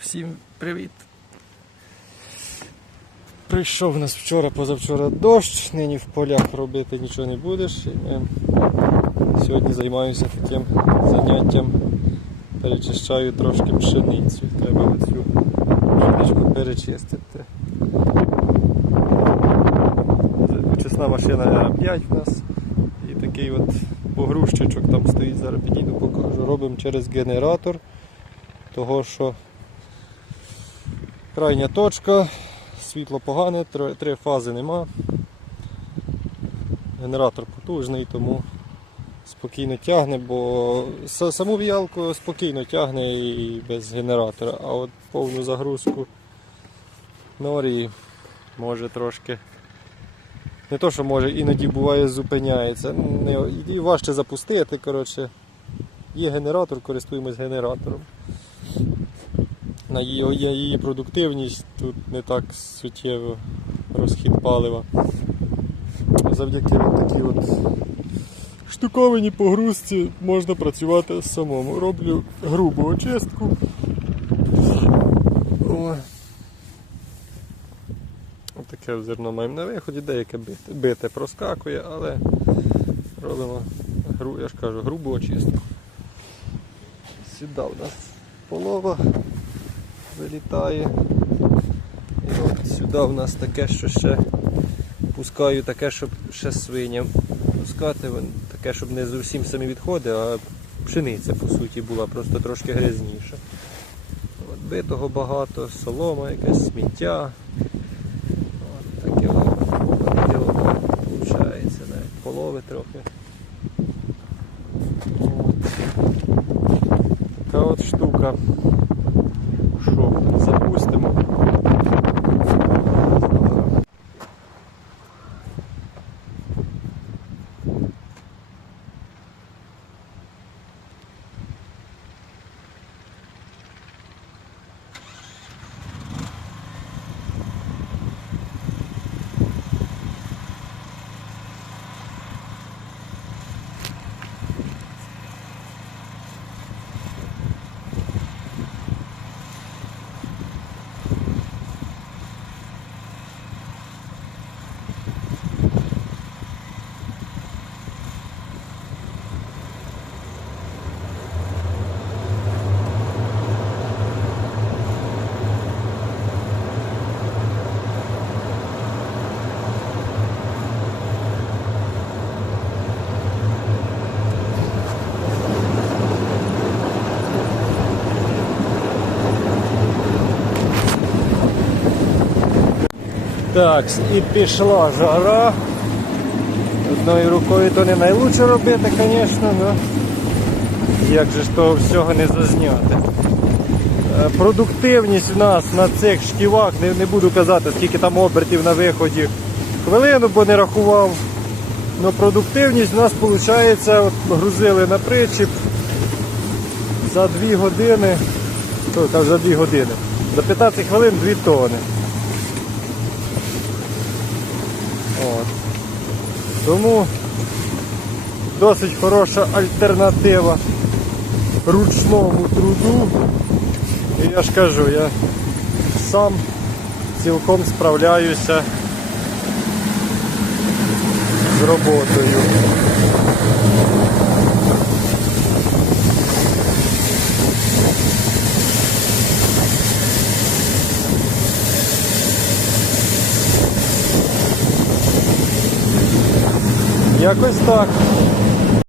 Всім привіт. Прийшов у нас вчора, позавчора дощ, нині в полях робити нічого не будеш. І сьогодні займаюся таким заняттям. Перечищаю трошки пшеницю. Треба оцю пшеничку перечистити. Чесна машина R5 в нас. І такий от погрузчичок там стоїть, зараз підійду покажу. Робимо через генератор того що крайня точка, світло погане, три, фази нема. Генератор потужний, тому спокійно тягне, бо саму віялку спокійно тягне і без генератора, а от повну загрузку норі може трошки. Не то, що може іноді буває зупиняється. І важче запустити. коротше. Є генератор, користуємось генератором. На її, продуктивність тут не так суттєво розхід палива. Завдяки такій от штуковині погрузці можна працювати самому. Роблю грубу очистку. О. Таке зерно маємо на виході, деяке бите, бите проскакує, але робимо, гру- я ж кажу, грубу очистку. Сюди у нас полова вилітає. І от сюди в нас таке, що ще пускаю таке, щоб ще свиням пускати, таке, щоб не зовсім самі відходи, а пшениця по суті була, просто трошки грязніша. От битого багато, солома якесь, сміття. От таке виходить, навіть полови трохи. От. Така от штука. Що, Так, і пішла жара. Одною рукою то не найлучше робити, звісно, але як же ж того всього не зазняти. Е, Продуктивність в нас на цих шківах, не, не буду казати, скільки там обертів на виході хвилину, бо не рахував. Но продуктивність в нас виходить, от грузили на причіп за 2 години, то, та вже 2 години, за 15 хвилин 2 тони. От. Тому досить хороша альтернатива ручному труду. І я ж кажу, я сам цілком справляюся з роботою. Якось так.